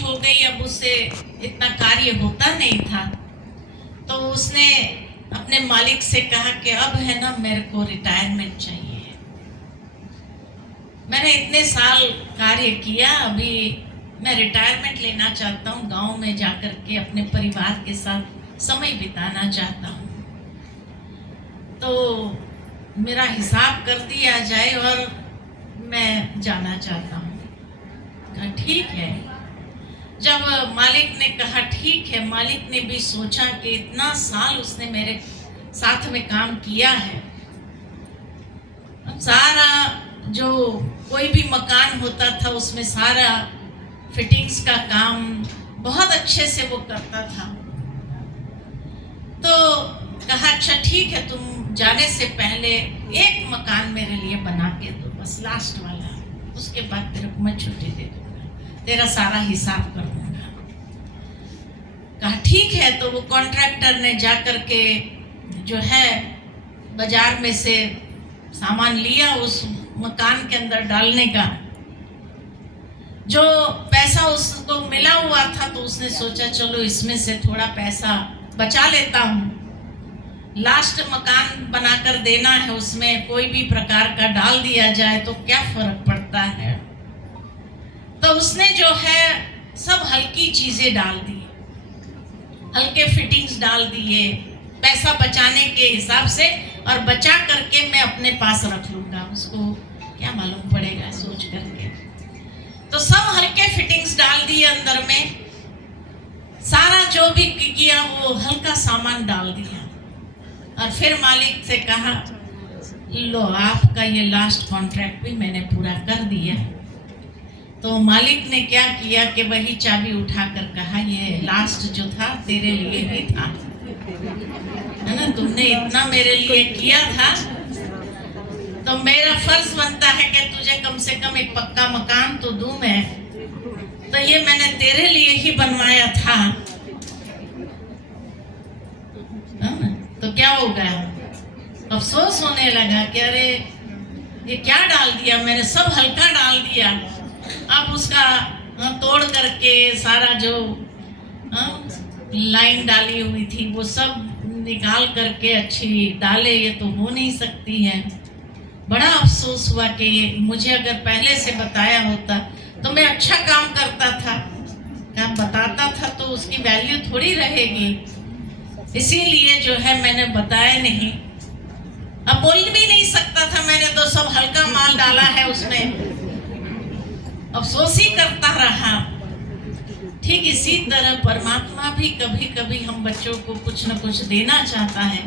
हो गई, अब उससे इतना कार्य होता नहीं था, तो उसने अपने मालिक से कहा कि अब है ना मेरे को रिटायरमेंट चाहिए। मैंने इतने साल कार्य किया, अभी मैं रिटायरमेंट लेना चाहता हूँ, गांव में जाकर के अपने परिवार के साथ समय बिताना चाहता हूँ, तो मेरा हिसाब कर दिया जाए और मैं जाना चाहता हूँ। कहा ठीक है। जब मालिक ने कहा ठीक है, मालिक ने भी सोचा कि इतना साल उसने मेरे साथ में काम किया है, अब सारा जो कोई भी मकान होता था उसमें सारा फिटिंग्स का काम बहुत अच्छे से वो करता था। तो कहा अच्छा ठीक है, तुम जाने से पहले एक मकान मेरे लिए बना के दो, बस लास्ट वाला, उसके बाद तेरे को मैं छुट्टी दे दूंगा, तेरा सारा हिसाब कर दूंगा। कहा ठीक है। तो वो कॉन्ट्रैक्टर ने जा कर के जो है बाजार में से सामान लिया उस मकान के अंदर डालने का। जो पैसा उसको मिला हुआ था तो उसने सोचा चलो इसमें से थोड़ा पैसा बचा लेता हूँ, लास्ट मकान बनाकर देना है, उसमें कोई भी प्रकार का डाल दिया जाए तो क्या फर्क पड़ता है। तो उसने जो है सब हल्की चीजें डाल दी, हल्के फिटिंग्स डाल दिए पैसा बचाने के हिसाब से, और बचा करके मैं अपने पास रख लूंगा, उसको क्या मालूम पड़ेगा सोच करके। तो सब हल्के फिटिंग्स डाल दिए अंदर में, सारा जो भी किया वो हल्का सामान डाल दिया, और फिर मालिक से कहा लो आपका ये लास्ट कॉन्ट्रैक्ट भी मैंने पूरा कर दिया। तो मालिक ने क्या किया कि वही चाबी उठाकर कहा ये लास्ट जो था तेरे लिए ही था, है ना, तुमने इतना मेरे लिए किया था, तो मेरा फर्ज बनता है कि तुझे कम से कम एक पक्का मकान तो दूं मैं, तो ये मैंने तेरे लिए ही बनवाया था। तो क्या हो गया, अफसोस होने लगा कि अरे ये क्या डाल दिया मैंने, सब हल्का डाल दिया, अब उसका तोड़ करके सारा जो लाइन डाली हुई थी वो सब निकाल करके अच्छी डाले, ये तो हो नहीं सकती है। बड़ा अफसोस हुआ कि मुझे अगर पहले से बताया होता तो मैं अच्छा काम करता था, काम बताता था तो उसकी वैल्यू थोड़ी रहेगी, इसीलिए जो है मैंने बताया नहीं। अब बोल भी नहीं सकता था, मैंने तो सब हल्का माल डाला है उसमें, अफसोस ही करता रहा। ठीक इसी तरह परमात्मा भी कभी कभी हम बच्चों को कुछ न कुछ देना चाहता है,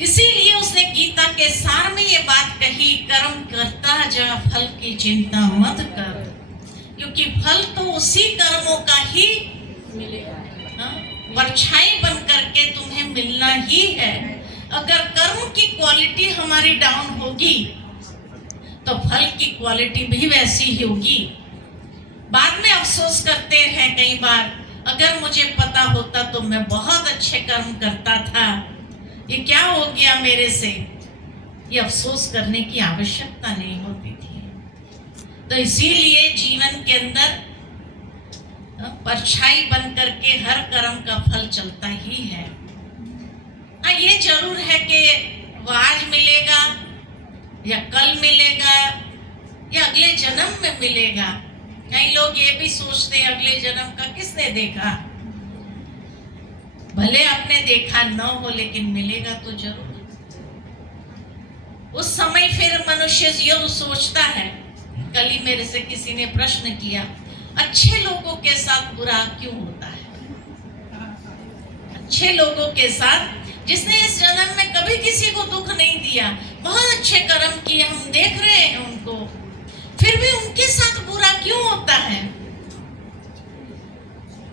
इसीलिए उसने गीता के सार में ये बात कही, कर्म करता जा फल की चिंता मत कर, क्योंकि फल तो उसी कर्मों का ही मिलेगा, परछाई बन करके तुम्हें मिलना ही है। अगर कर्म की क्वालिटी हमारी डाउन होगी तो फल की क्वालिटी भी वैसी ही होगी। बाद में अफसोस करते हैं कई बार, अगर मुझे पता होता तो मैं बहुत अच्छे कर्म करता था, ये क्या हो गया मेरे से, ये अफसोस करने की आवश्यकता नहीं होती थी। तो इसीलिए जीवन के अंदर परछाई बन करके हर कर्म का फल चलता ही है। हाँ, ये जरूर है कि वो आज मिलेगा या कल मिलेगा या अगले जन्म में मिलेगा। कई लोग ये भी सोचते हैं अगले जन्म का किसने देखा, भले आपने देखा न हो लेकिन मिलेगा तो जरूर। उस समय फिर मनुष्य ये सोचता है, कल ही मेरे से किसी ने प्रश्न किया, अच्छे लोगों के साथ बुरा क्यों होता है, अच्छे लोगों के साथ जिसने इस जन्म में कभी किसी को दुख नहीं दिया, बहुत अच्छे कर्म किए, हम देख रहे हैं उनको, फिर भी उनके साथ बुरा क्यों होता है।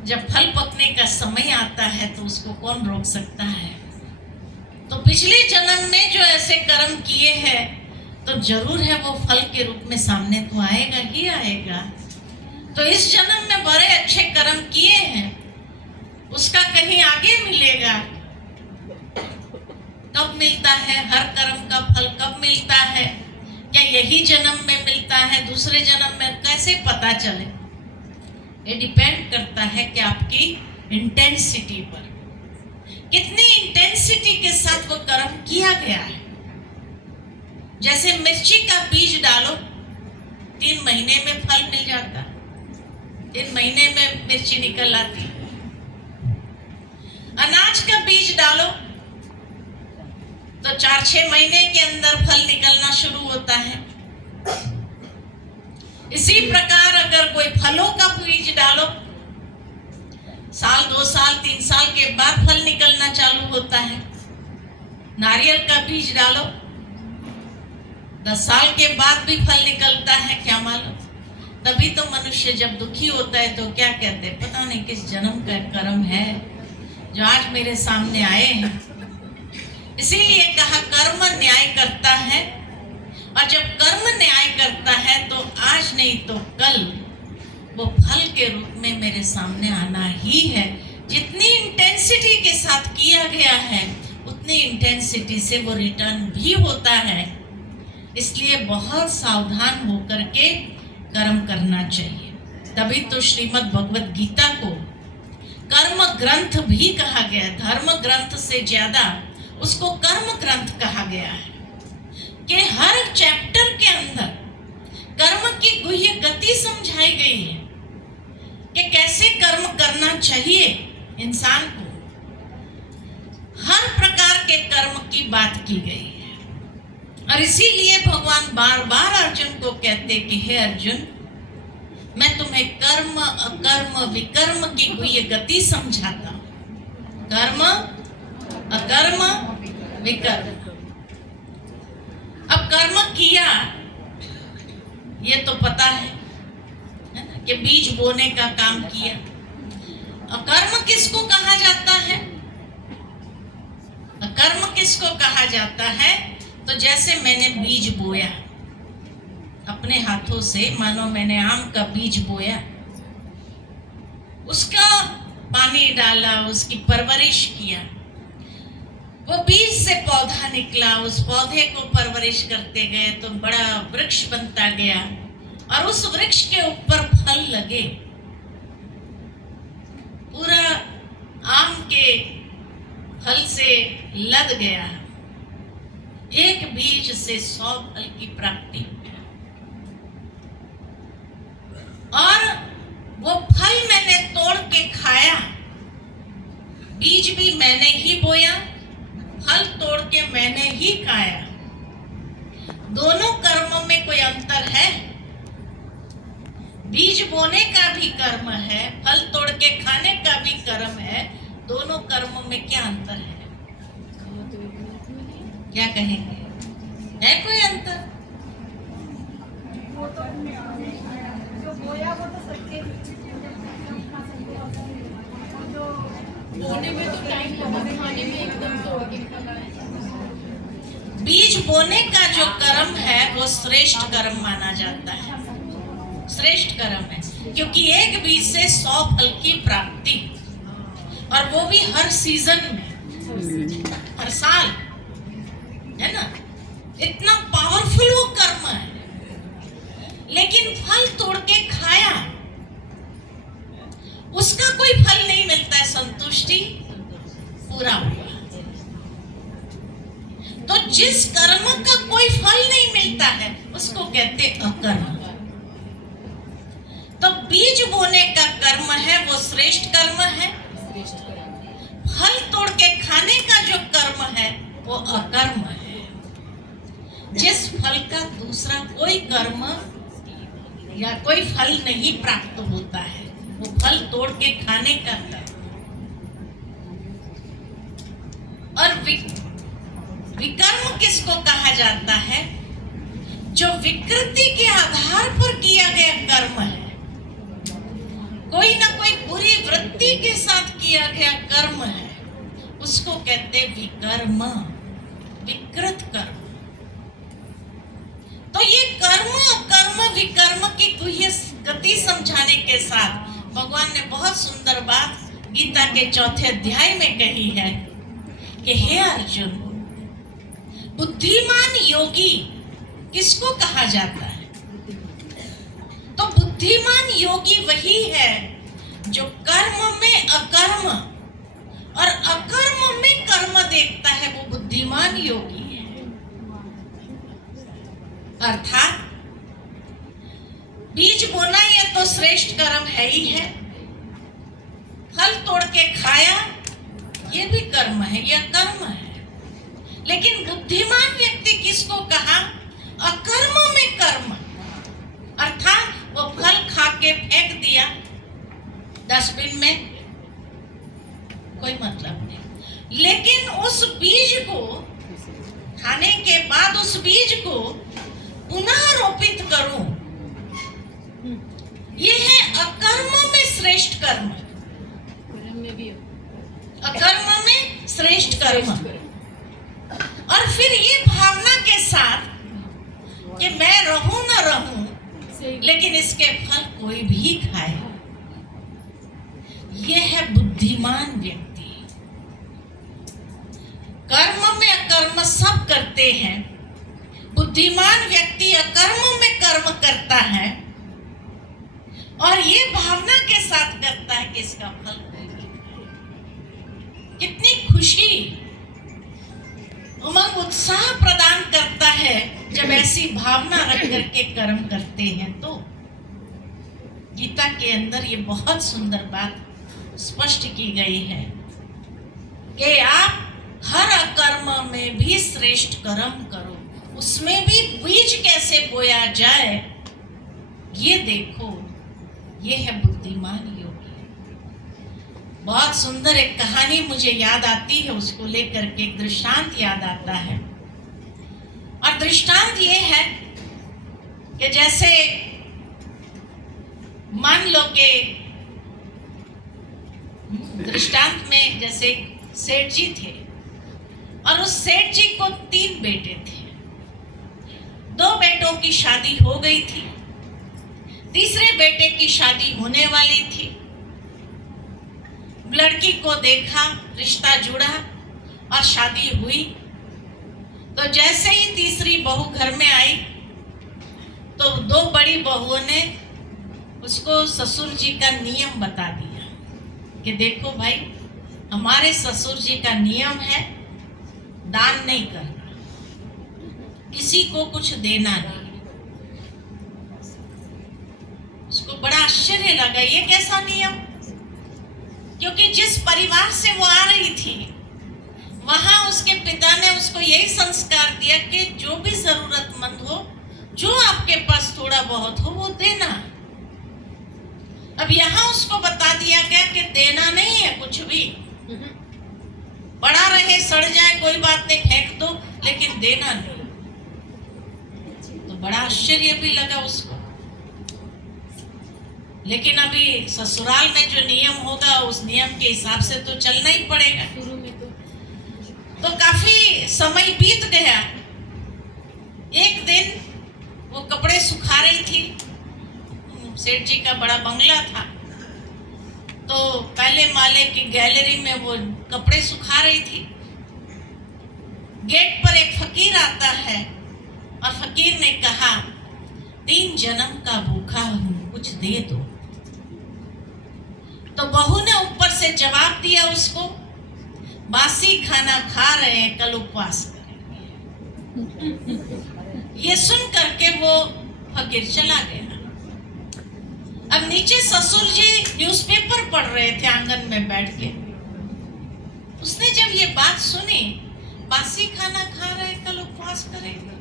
जब फल पकने का समय आता है तो उसको कौन रोक सकता है। तो पिछले जन्म में जो ऐसे कर्म किए हैं तो जरूर है वो फल के रूप में सामने तो आएगा ही आएगा। तो इस जन्म में बड़े अच्छे कर्म किए हैं, उसका कहीं आगे मिलेगा। कब मिलता है, हर कर्म का फल कब मिलता है, क्या यही जन्म में मिलता है, दूसरे जन्म में कैसे पता चले। ये डिपेंड करता है कि आपकी इंटेंसिटी पर, कितनी इंटेंसिटी के साथ वो कर्म किया गया है। जैसे मिर्ची का बीज डालो, 3 महीने में फल मिल जाता, 3 महीने में मिर्ची निकल आती। अनाज का बीज डालो तो 4-6 महीने के अंदर फल निकलना शुरू होता है। इसी प्रकार अगर कोई फलों का बीज डालो, साल 2 साल 3 साल के बाद फल निकलना चालू होता है। नारियल का बीज डालो, 10 साल के बाद भी फल निकलता है, क्या मालूम। तभी तो मनुष्य जब दुखी होता है तो क्या कहते हैं, पता नहीं किस जन्म का कर्म है जो आज मेरे सामने आए हैं। इसीलिए कहा कर्म न्याय करता है, और जब कर्म न्याय करता है तो आज नहीं तो कल वो फल के रूप में मेरे सामने आना ही है। जितनी इंटेंसिटी के साथ किया गया है उतनी इंटेंसिटी से वो रिटर्न भी होता है। इसलिए बहुत सावधान होकर के कर्म करना चाहिए। तभी तो श्रीमद् भगवत गीता को कर्म ग्रंथ भी कहा गया। धर्म ग्रंथ से ज्यादा उसको कर्म ग्रंथ कहा गया है कि हर चैप्टर के अंदर कर्म की गुह्य गति समझाई गई है कि कैसे कर्म करना चाहिए इंसान को। हर प्रकार के कर्म की बात की गई है, और इसीलिए भगवान बार बार अर्जुन को कहते कि हे अर्जुन, मैं तुम्हें कर्म अकर्म विकर्म की गुह्य गति समझाता हूं। कर्म अकर्म विकर्म। अब कर्म किया ये तो पता है ना, कि बीज बोने का काम किया। अकर्म किसको कहा जाता है? अकर्म किसको कहा जाता है? तो जैसे मैंने बीज बोया अपने हाथों से, मानो मैंने आम का बीज बोया, उसका पानी डाला, उसकी परवरिश किया, वो बीज से पौधा निकला, उस पौधे को परवरिश करते गए तो बड़ा वृक्ष बनता गया, और उस वृक्ष के ऊपर फल लगे। पूरा आम के फल से लद गया। एक बीज से 100 फल की प्राप्ति, और वो फल मैंने तोड़ के खाया। बीज भी मैंने ही बोया, फल तोड़ के मैंने ही खाया। दोनों कर्मों में कोई अंतर है? बीज बोने का भी कर्म है, फल तोड़ के खाने का भी कर्म है। दोनों कर्मों में क्या अंतर है? क्या कहेंगे? है कोई अंतर? जो बोया वो तो सबके बोने में तो टाइम लगा, खाने में एकदम तोड़ के निकलना है। बीज बोने का जो कर्म है वो श्रेष्ठ कर्म माना जाता है, श्रेष्ठ कर्म है, क्योंकि एक बीज से 100 फल की प्राप्ति, और वो भी हर सीजन में, हर साल, है ना। इतना पावरफुल वो कर्म है। लेकिन फल तोड़ के खाया, उसका कोई फल नहीं मिलता है, संतुष्टि पूरा हुआ। तो जिस कर्म का कोई फल नहीं मिलता है उसको कहते अकर्म। तो बीज बोने का कर्म है वो श्रेष्ठ कर्म है, फल तोड़ के खाने का जो कर्म है वो अकर्म है। जिस फल का दूसरा कोई कर्म या कोई फल नहीं प्राप्त होता है वो फल तोड़ के खाने का है। और विकर्म किसको कहा जाता है? जो विकृति के आधार पर किया गया कर्म है, कोई ना कोई बुरी वृत्ति के साथ किया गया कर्म है, उसको कहते विकर्म, विकृत कर्म। तो ये कर्म कर्म विकर्म की गुह्य गति समझाने के साथ भगवान ने बहुत सुंदर बात गीता के 4थे अध्याय में कही है कि हे अर्जुन, बुद्धिमान योगी किसको कहा जाता है? तो बुद्धिमान योगी वही है जो कर्म में अकर्म और अकर्म में कर्म देखता है वो बुद्धिमान योगी है। अर्थात बीज बोना ये तो श्रेष्ठ कर्म है ही है, फल तोड़ के खाया ये भी कर्म है, यह कर्म है। लेकिन बुद्धिमान व्यक्ति किसको कहा? अकर्म में कर्म, अर्थात वो फल खा के फेंक दिया डस्टबिन में, कोई मतलब नहीं, लेकिन उस बीज को खाने के बाद उस बीज को पुनः रोपित करूं, ये है अकर्म में श्रेष्ठ कर्म, अकर्म में श्रेष्ठ कर्म। और फिर ये भावना के साथ कि मैं रहूं ना रहूं, लेकिन इसके फल कोई भी खाए, ये है बुद्धिमान व्यक्ति। कर्म में अकर्म सब करते हैं, बुद्धिमान व्यक्ति अकर्म में कर्म करता है और ये भावना के साथ करता है कि इसका फल कोई भी खाए। कितनी खुशी, उमंग, उत्साह प्रदान करता है जब ऐसी भावना रख करके कर्म करते हैं। तो गीता के अंदर ये बहुत सुंदर बात स्पष्ट की गई है कि आप हर अकर्म में भी श्रेष्ठ कर्म करो, उसमें भी बीज कैसे बोया जाए ये देखो, ये है बुद्धिमान योगी। बहुत सुंदर एक कहानी मुझे याद आती है, उसको लेकर के एक दृष्टांत याद आता है। और दृष्टांत ये है कि जैसे मान लो कि दृष्टांत में जैसे सेठ जी थे और उस सेठ जी को 3 बेटे थे। 2 बेटों की शादी हो गई थी, तीसरे बेटे की शादी होने वाली थी। लड़की को देखा, रिश्ता जुड़ा और शादी हुई। तो जैसे ही तीसरी बहू घर में आई तो 2 बड़ी बहुओं ने उसको ससुर जी का नियम बता दिया कि देखो भाई, हमारे ससुर जी का नियम है दान नहीं करना, किसी को कुछ देना नहीं। उसको बड़ा आश्चर्य लगा, ये कैसा नियम? क्योंकि जिस परिवार से वो आ रही थी वहां उसके पिता ने उसको यही संस्कार दिया कि जो भी जरूरतमंद हो, जो आपके पास थोड़ा बहुत हो वो देना। अब यहाँ उसको बता दिया गया कि देना नहीं है कुछ भी, पड़ा रहे सड़ जाए कोई बात नहीं, फेंक दो, लेकिन देना नहीं। तो बड़ा आश्चर्य भी लगा उसको। लेकिन अभी ससुराल में जो नियम होगा उस नियम के हिसाब से तो चलना ही पड़ेगा। शुरू में तो काफी समय बीत गया। एक दिन वो कपड़े सुखा रही थी, सेठ जी का बड़ा बंगला था, तो पहले माले की गैलरी में वो कपड़े सुखा रही थी। गेट पर एक फकीर आता है और फकीर ने कहा, 3 जन्म का भूखा हूं, कुछ दे दो। तो बहू ने ऊपर से जवाब दिया उसको, बासी खाना खा रहे हैं, कल उपवास करेंगे। ये सुन करके वो फकीर चला गया। अब नीचे ससुर जी न्यूज़पेपर पढ़ रहे थे आंगन में बैठ के। उसने जब ये बात सुनी, बासी खाना खा रहे हैं, कल उपवास करेंगे,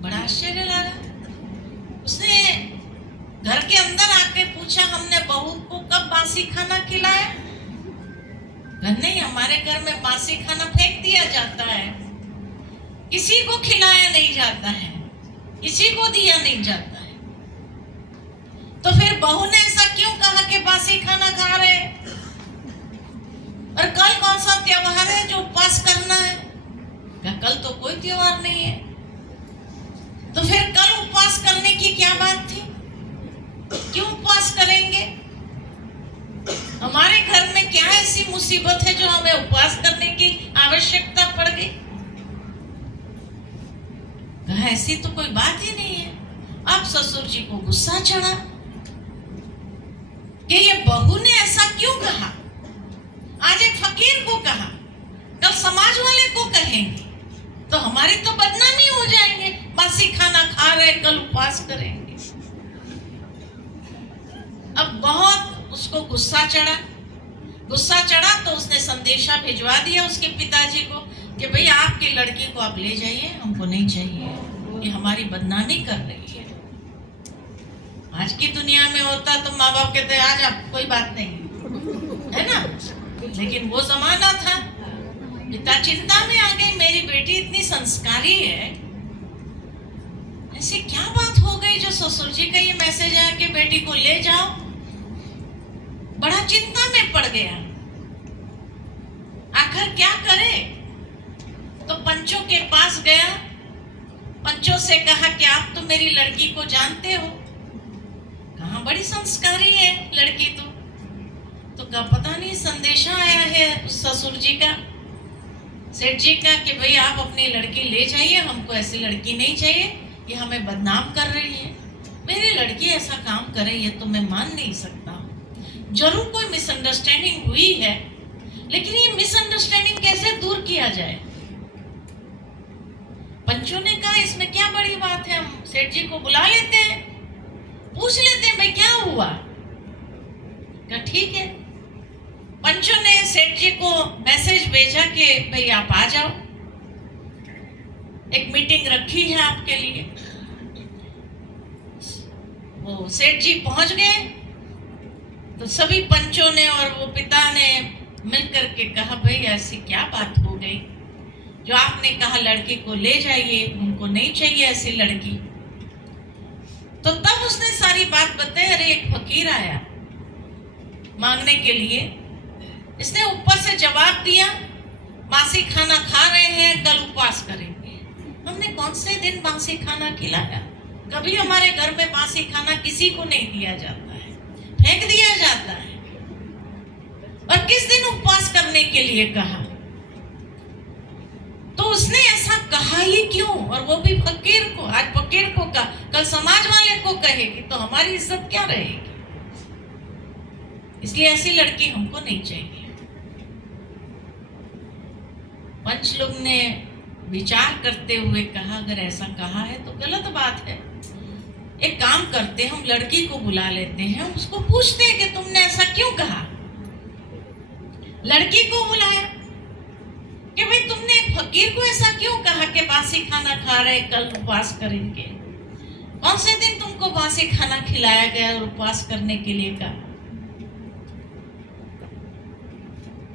बड़ा आश्चर्य लगा। उसने घर के अंदर आके पूछा, हमने बहू को कब बासी खाना खिलाया? नहीं, हमारे घर में बासी खाना फेंक दिया जाता है, किसी को खिलाया नहीं जाता है, किसी को दिया नहीं जाता है। तो फिर बहू ने ऐसा क्यों कहा कि बासी खाना खा रहे हैं? और कल कौन सा त्योहार है जो उपवास करना है? कल तो कोई त्योहार नहीं है। तो फिर कल उपवास करने की क्या बात थी? क्यों उपवास करेंगे? हमारे घर में क्या ऐसी मुसीबत है जो हमें उपवास करने की आवश्यकता पड़ गई? कहा ऐसी तो कोई बात ही नहीं है। अब ससुर जी को गुस्सा चढ़ा। कि ये बहू ने ऐसा क्यों कहा। आज एक फकीर को कहा, कल समाज वाले को कहेंगे तो हमारी तो बदनामी हो जाएंगे। बासी खाना खा रहे, कल उपवास करेंगे। अब बहुत उसको गुस्सा चढ़ा तो उसने संदेशा भिजवा दिया उसके पिताजी को कि भाई आपकी लड़की को आप ले जाइए, हमको नहीं चाहिए, ये हमारी बदनामी कर रही है। आज की दुनिया में होता तो माँ बाप कहते आज आप कोई बात नहीं, है ना। लेकिन वो जमाना था, पिता चिंता में आ गई, मेरी बेटी इतनी संस्कारी है, ऐसी क्या बात हो गई जो ससुर जी का ये मैसेज आया कि बेटी को ले जाओ। बड़ा चिंता में पड़ गया, आखिर क्या करे। तो पंचों के पास गया, पंचों से कहा कि आप तो मेरी लड़की को जानते हो, कहाँ बड़ी संस्कारी है लड़की तो क्या पता नहीं संदेशा आया है उस ससुर जी का, सेठ जी का, कि भाई आप अपनी लड़की ले जाइए, हमको ऐसी लड़की नहीं चाहिए, ये हमें बदनाम कर रही है। मेरी लड़की ऐसा काम करे ये तो मैं मान नहीं सकता। जरूर कोई मिसअंडरस्टैंडिंग हुई है, लेकिन ये मिसअंडरस्टैंडिंग कैसे दूर किया जाए। पंचों ने कहा इसमें क्या बड़ी बात है, हम सेठ जी को बुला लेते हैं, पूछ लेते हैं भाई क्या हुआ। क्या ठीक है। पंचों ने सेठ जी को मैसेज भेजा कि भाई आप आ जाओ, एक मीटिंग रखी है आपके लिए। वो सेठ जी पहुंच गए तो सभी पंचों ने और वो पिता ने मिलकर के कहा भाई ऐसी क्या बात हो गई जो आपने कहा लड़की को ले जाइए, उनको नहीं चाहिए ऐसी लड़की। तो तब उसने सारी बात बताई। अरे एक फकीर आया मांगने के लिए, इसने ऊपर से जवाब दिया बासी खाना खा रहे हैं, कल उपवास करेंगे। हमने कौन से दिन बासी खाना खिलाया? कभी हमारे घर में बासी खाना किसी को नहीं दिया जाता है, फेंक दिया जाता है। और किस दिन उपवास करने के लिए कहा? तो उसने ऐसा कहा ही क्यों? और वो भी फकीर को। आज फकीर को कहा, कल समाज वाले को कहेगी तो हमारी इज्जत क्या रहेगी। इसलिए ऐसी लड़की हमको नहीं चाहिए। पंच लोग ने विचार करते हुए कहा अगर ऐसा कहा है तो गलत बात है। एक काम करते हैं, हम लड़की को बुला लेते हैं, उसको पूछते हैं कि तुमने ऐसा क्यों कहा। लड़की को बुलाया कि भाई तुमने फकीर को ऐसा क्यों कहा कि बासी खाना खा रहे, कल उपवास करेंगे। कौन से दिन तुमको बासी खाना खिलाया गया और उपवास करने के लिए कहा?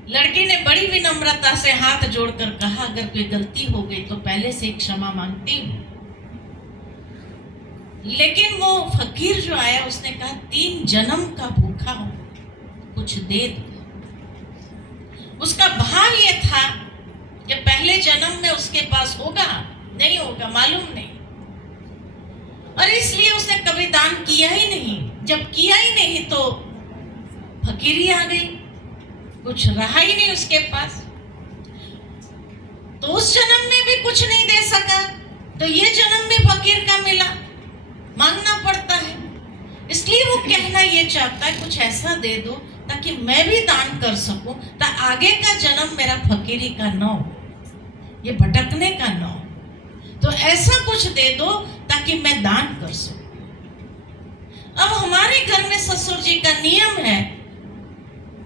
लड़की ने बड़ी विनम्रता से हाथ जोड़कर कहा अगर कोई गलती हो गई तो पहले से क्षमा मांगती हूँ। लेकिन वो फकीर जो आया उसने कहा 3 जन्म का भूखा हूं, कुछ दे दो। उसका भाव ये था कि पहले जन्म में उसके पास होगा नहीं होगा मालूम नहीं, और इसलिए उसने कभी दान किया ही नहीं। जब किया ही नहीं तो फकीरी आ गई, कुछ रहा ही नहीं उसके पास। तो उस जन्म में भी कुछ नहीं दे सका तो ये जन्म भी फकीर का मिला, मांगना पड़ता है। इसलिए वो कहना ये चाहता है कुछ ऐसा दे दो ताकि मैं भी दान कर सकूं, ताकि आगे का जन्म मेरा फकीरी का न हो, ये भटकने का न हो। तो ऐसा कुछ दे दो ताकि मैं दान कर सकूं। अब हमारे घर में ससुर जी का नियम है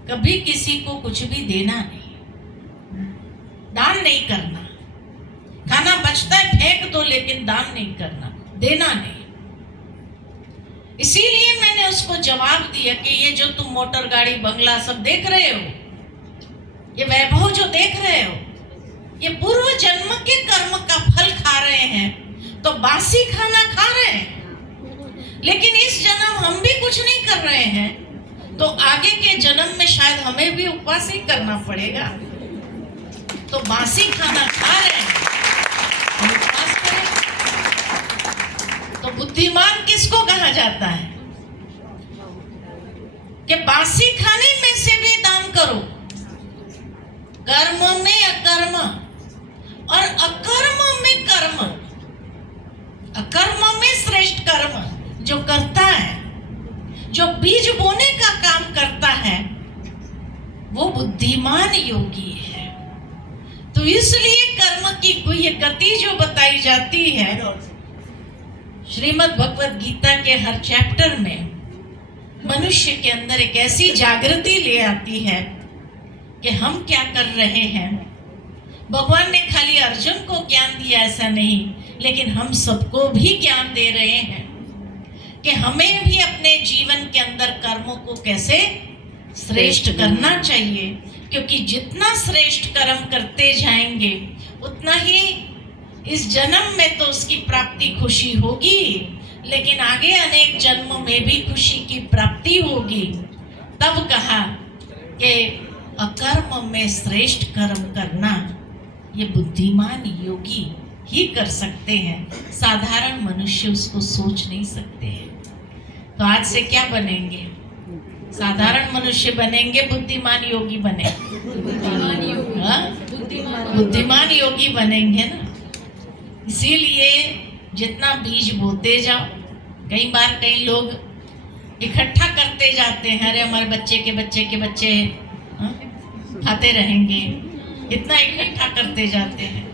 कभी किसी को कुछ भी देना नहीं, दान नहीं करना। खाना बचता है फेंक दो, लेकिन दान नहीं करना, देना नहीं। इसीलिए मैंने उसको जवाब दिया कि ये जो तुम मोटर गाड़ी बंगला सब देख रहे हो, ये वैभव जो देख रहे हो, ये पूर्व जन्म के कर्म का फल खा रहे हैं। तो बासी खाना खा रहे हैं, लेकिन इस जन्म हम भी कुछ नहीं कर रहे हैं, तो आगे के जन्म में शायद हमें भी उपवास ही करना पड़ेगा। तो बासी खाना खा रहे हैं, हम उपवास करें। तो बुद्धिमान किसको कहा जाता है कि बासी खाने में से भी दान करो, कर्म में अकर्म और अकर्म में कर्म। अकर्म में श्रेष्ठ कर्म जो करता है, जो बीज बोने का काम बुद्धिमान योगी है। तो इसलिए कर्म की कोई गति जो बताई जाती है श्रीमद् भगवत गीता के हर चैप्टर में, मनुष्य के अंदर एक ऐसी जागृति ले आती है कि हम क्या कर रहे हैं। भगवान ने खाली अर्जुन को ज्ञान दिया ऐसा नहीं, लेकिन हम सबको भी ज्ञान दे रहे हैं कि हमें भी अपने जीवन के अंदर कर्मों को कैसे श्रेष्ठ करना चाहिए, क्योंकि जितना श्रेष्ठ कर्म करते जाएंगे उतना ही इस जन्म में तो उसकी प्राप्ति खुशी होगी, लेकिन आगे अनेक जन्मों में भी खुशी की प्राप्ति होगी। तब कहा कि अकर्म में श्रेष्ठ कर्म करना ये बुद्धिमान योगी ही कर सकते हैं, साधारण मनुष्य उसको सोच नहीं सकते हैं। तो आज से क्या बनेंगे? साधारण मनुष्य बनेंगे, बुद्धिमान योगी बने? बुद्धिमान योगी बनेंगे ना। इसीलिए जितना बीज बोते जाओ, कई बार कई लोग इकट्ठा करते जाते हैं, अरे हमारे बच्चे के बच्चे के बच्चे खाते रहेंगे, इतना इकट्ठा करते जाते हैं।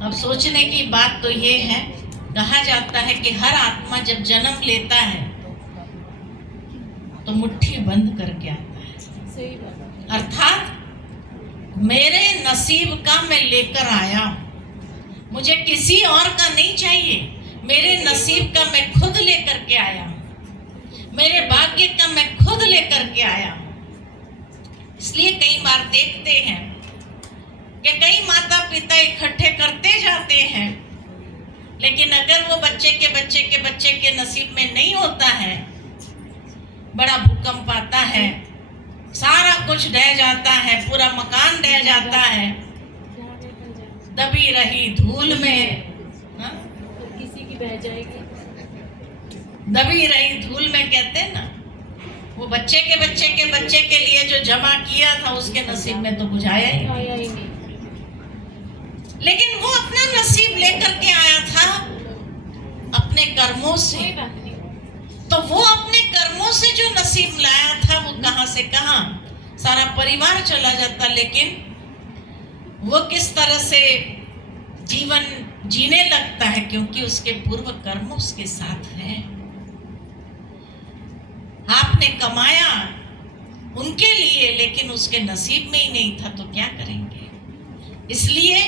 अब सोचने की बात तो ये है, कहा जाता है कि हर आत्मा जब जन्म लेता है तो मुट्ठी बंद करके आता है, अर्थात मेरे नसीब का मैं लेकर आया, मुझे किसी और का नहीं चाहिए, मेरे नसीब का मैं खुद लेकर के आया, मेरे भाग्य का मैं खुद लेकर के आया। इसलिए कई बार देखते हैं कि कई माता पिता इकट्ठे करते जाते हैं, लेकिन अगर वो बच्चे के बच्चे के बच्चे के नसीब में नहीं होता है, बड़ा भूकंप आता है, सारा कुछ ढह जाता है, पूरा मकान ढह जाता है, दबी रही धूल में, किसी की बह जाएगी, दबी रही धूल में, कहते हैं ना, वो बच्चे के बच्चे के बच्चे के लिए जो जमा किया था उसके नसीब में तो कुछ आया ही नहीं। लेकिन वो अपना नसीब लेकर के आया था अपने कर्मों से, तो वो अपने कर्मों से जो नसीब लाया था वो कहां से कहां सारा परिवार चला जाता, लेकिन वो किस तरह से जीवन जीने लगता है, क्योंकि उसके पूर्व कर्म उसके साथ है। आपने कमाया उनके लिए, लेकिन उसके नसीब में ही नहीं था, तो क्या करेंगे? इसलिए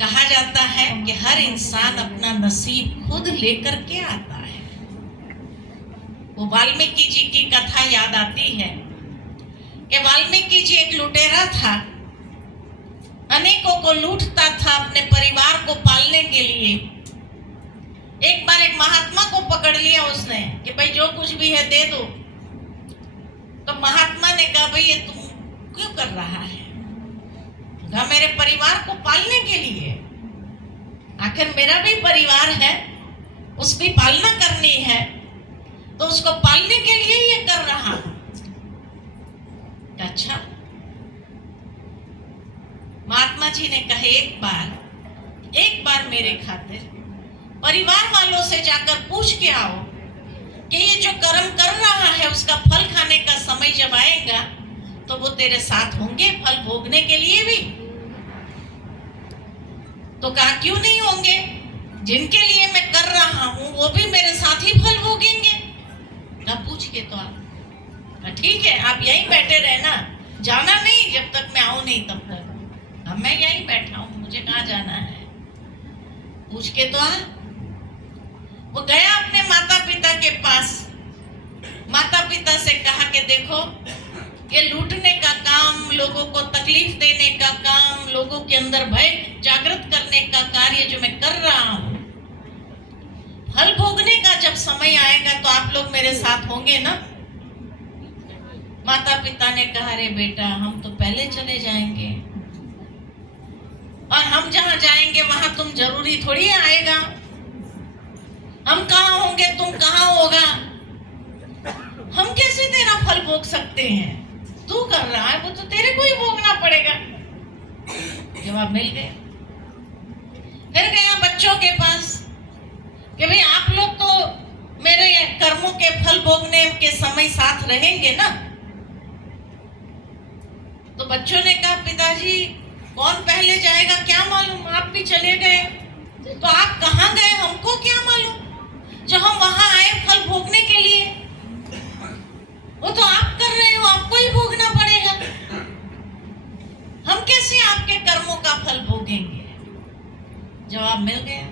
कहा जाता है कि हर इंसान अपना नसीब खुद लेकर के आता है। वो वाल्मीकि जी की कथा याद आती है कि वाल्मीकि जी एक लुटेरा था, अनेकों को लूटता था अपने परिवार को पालने के लिए। एक बार एक महात्मा को पकड़ लिया उसने कि भाई जो कुछ भी है दे दो। तो महात्मा ने कहा भाई ये तुम क्यों कर रहा है? कहा मेरे परिवार को पालने के लिए, आखिर मेरा भी परिवार है, उसकी पालना करनी है, तो उसको पालने के लिए ये कर रहा हूं। अच्छा, महात्मा जी ने कहा एक बार मेरे खातिर परिवार वालों से जाकर पूछ के आओ कि ये जो कर्म कर रहा है उसका फल खाने का समय जब आएगा तो वो तेरे साथ होंगे फल भोगने के लिए भी। तो कहा क्यों नहीं होंगे, जिनके लिए मैं कर रहा हूं वो भी मेरे साथ ही फल भोगेंगे। कहा पूछ के तो आप, ठीक है आप यहीं बैठे रहना, जाना नहीं जब तक मैं आऊं नहीं तब तक। अब मैं यहीं बैठा हूं, मुझे कहाँ जाना है, पूछ के तो आ। वो गया अपने माता पिता के पास, माता पिता से कहा कि देखो ये लूटने का काम, लोगों को तकलीफ देने का काम, लोगों के अंदर भय जागृत करने का कार्य जो मैं कर रहा हूं, फल भोगने का जब समय आएगा तो आप लोग मेरे साथ होंगे ना? माता पिता ने कहा अरे बेटा हम तो पहले चले जाएंगे, और हम जहां जाएंगे वहां तुम जरूरी थोड़ी आएगा, हम कहाँ होंगे तुम कहाँ होगा, हम कैसे तेरा फल भोग सकते हैं, तू कर रहा है वो तो तेरे को ही भोगना पड़ेगा। जवाब मिल गया। फिर गया बच्चों के पास कि भाई आप लोग तो मेरे कर्मों के फल भोगने के समय साथ रहेंगे ना, तो बच्चों ने कहा पिताजी कौन पहले जाएगा क्या मालूम, आप भी चले गए, तो आप कहाँ गए हमको क्या मालूम, जब हम वहां आए फल भोगने के लिए, वो तो आप कर रहे हो, आपको ही भोगना पड़ेगा, हम कैसे आपके कर्मों का फल भोगेंगे। जवाब मिल गया।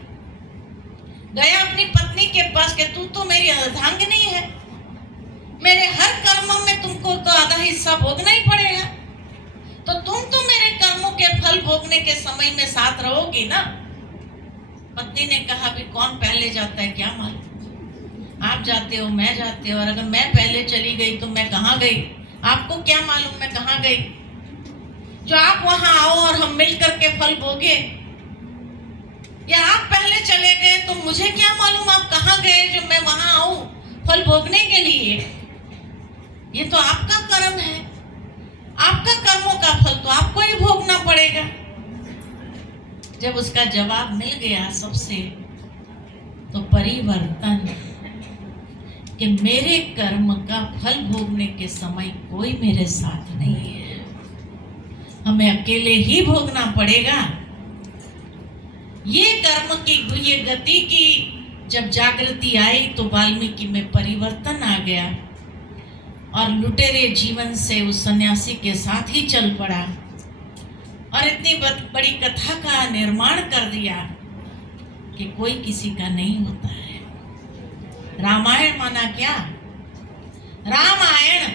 गया अपनी पत्नी के पास कि तू तो मेरी अर्धांगिनी है, मेरे हर कर्म में तुमको तो आधा हिस्सा भोगना ही पड़ेगा, तो तुम तो मेरे कर्मों के फल भोगने के समय में साथ रहोगी ना। पत्नी ने कहा भी कौन पहले जाता है क्या मालूम, आप जाते हो मैं जाते हो, और अगर मैं पहले चली गई तो मैं कहाँ गई, आपको क्या मालूम मैं कहाँ गई, जो आप वहां आओ और हम मिल करके फल भोगे, या आप पहले चले गए तो मुझे क्या मालूम आप कहाँ गए जो मैं वहां आऊं फल भोगने के लिए। ये तो आपका कर्म है, आपका कर्मों का फल तो आपको ही भोगना पड़ेगा। जब उसका जवाब मिल गया सबसे, तो परिवर्तन कि मेरे कर्म का फल भोगने के समय कोई मेरे साथ नहीं है, हमें अकेले ही भोगना पड़ेगा। ये कर्म की ये गति की जब जागृति आई तो वाल्मीकि में परिवर्तन आ गया और लुटेरे जीवन से उस सन्यासी के साथ ही चल पड़ा और इतनी बड़ी कथा का निर्माण कर दिया कि कोई किसी का नहीं होता है। रामायण माना क्या, रामायण,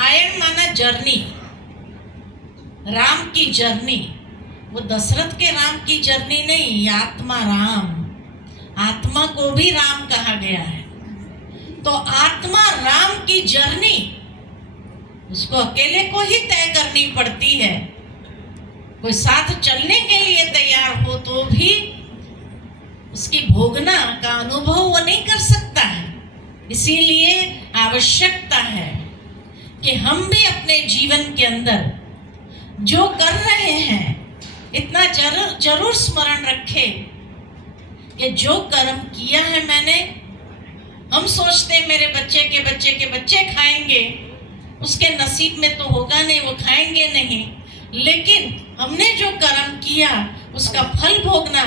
आयन माना जर्नी, राम की जर्नी, वो दशरथ के राम की जर्नी नहीं, ये आत्मा राम, आत्मा को भी राम कहा गया है। तो आत्मा राम की जर्नी उसको अकेले को ही तय करनी पड़ती है, कोई साथ चलने के लिए तैयार हो तो भी उसकी भोगना का अनुभव वो नहीं कर सकता है। इसीलिए आवश्यकता है कि हम भी अपने जीवन के अंदर जो कर रहे हैं इतना जरूर स्मरण रखें कि जो कर्म किया है मैंने, हम सोचते हैं मेरे बच्चे के बच्चे के बच्चे खाएंगे, उसके नसीब में तो होगा नहीं, वो खाएंगे नहीं, लेकिन हमने जो कर्म किया उसका फल भोगना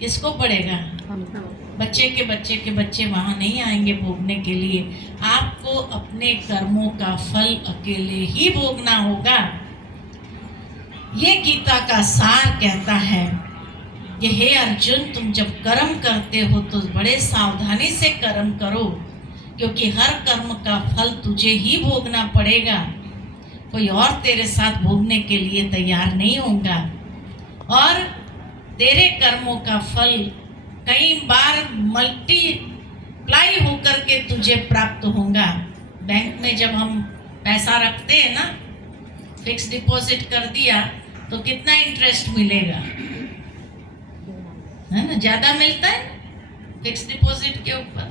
किसको पड़ेगा, बच्चे के बच्चे वहां नहीं आएंगे भोगने के लिए। आपको अपने कर्मों का फल अकेले ही भोगना होगा। ये गीता का सार कहता है कि हे अर्जुन, तुम जब कर्म करते हो तो बड़े सावधानी से कर्म करो, क्योंकि हर कर्म का फल तुझे ही भोगना पड़ेगा, कोई और तेरे साथ भोगने के लिए तैयार नहीं होगा। और तेरे कर्मों का फल कई बार मल्टीप्लाई होकर के तुझे प्राप्त होगा। बैंक में जब हम पैसा रखते हैं ना, फिक्स डिपॉजिट कर दिया तो कितना इंटरेस्ट मिलेगा, है ना, ज्यादा मिलता है फिक्स डिपॉजिट के ऊपर।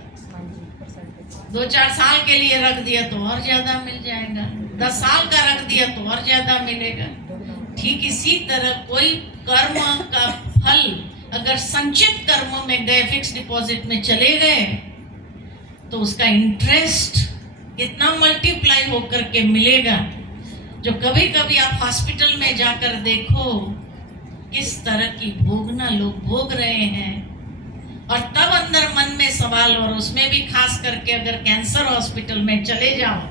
2-4 साल के लिए रख दिया तो और ज्यादा मिल जाएगा, 10 साल का रख दिया तो और ज्यादा मिलेगा। ठीक इसी तरह कोई कर्म का फल अगर संचित कर्म में गए, फिक्स डिपॉजिट में चले गए, तो उसका इंटरेस्ट कितना मल्टीप्लाई होकर के मिलेगा, जो कभी कभी आप हॉस्पिटल में जाकर देखो किस तरह की भोगना लोग भोग रहे हैं। और तब अंदर मन में सवाल, और उसमें भी खास करके अगर कैंसर हॉस्पिटल में चले जाओ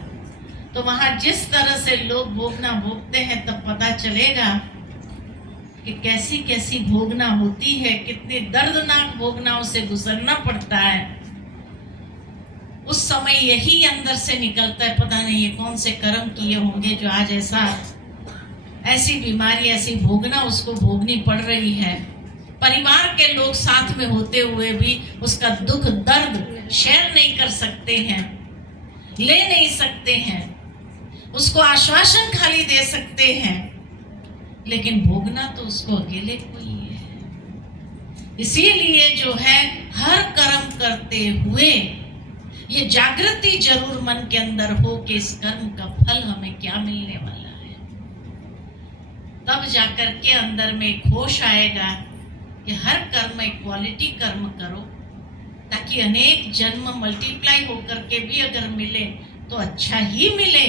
तो वहां जिस तरह से लोग भोगना भोगते हैं, तब पता चलेगा कि कैसी कैसी भोगना होती है, कितनी दर्दनाक भोगनाओं से गुजरना पड़ता है। उस समय यही अंदर से निकलता है, पता नहीं ये कौन से कर्म किए होंगे जो आज ऐसी बीमारी, ऐसी भोगना उसको भोगनी पड़ रही है। परिवार के लोग साथ में होते हुए भी उसका दुख दर्द शेयर नहीं कर सकते हैं, ले नहीं सकते हैं, उसको आश्वासन खाली दे सकते हैं, लेकिन भोगना तो उसको अकेले को ही है। इसीलिए जो है हर कर्म करते हुए ये जागृति जरूर मन के अंदर हो कि इस कर्म का फल हमें क्या मिलने वाला है। तब जाकर के अंदर में एक होश आएगा कि हर कर्म एक क्वालिटी कर्म करो, ताकि अनेक जन्म मल्टीप्लाई होकर के भी अगर मिले तो अच्छा ही मिले।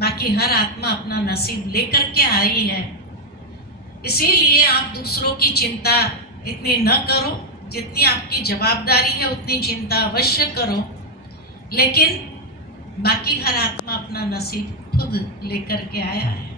बाकी हर आत्मा अपना नसीब लेकर के आई है। इसीलिए आप दूसरों की चिंता इतनी न करो, जितनी आपकी जवाबदारी है उतनी चिंता अवश्य करो, लेकिन बाकी हर आत्मा अपना नसीब खुद लेकर के आया है।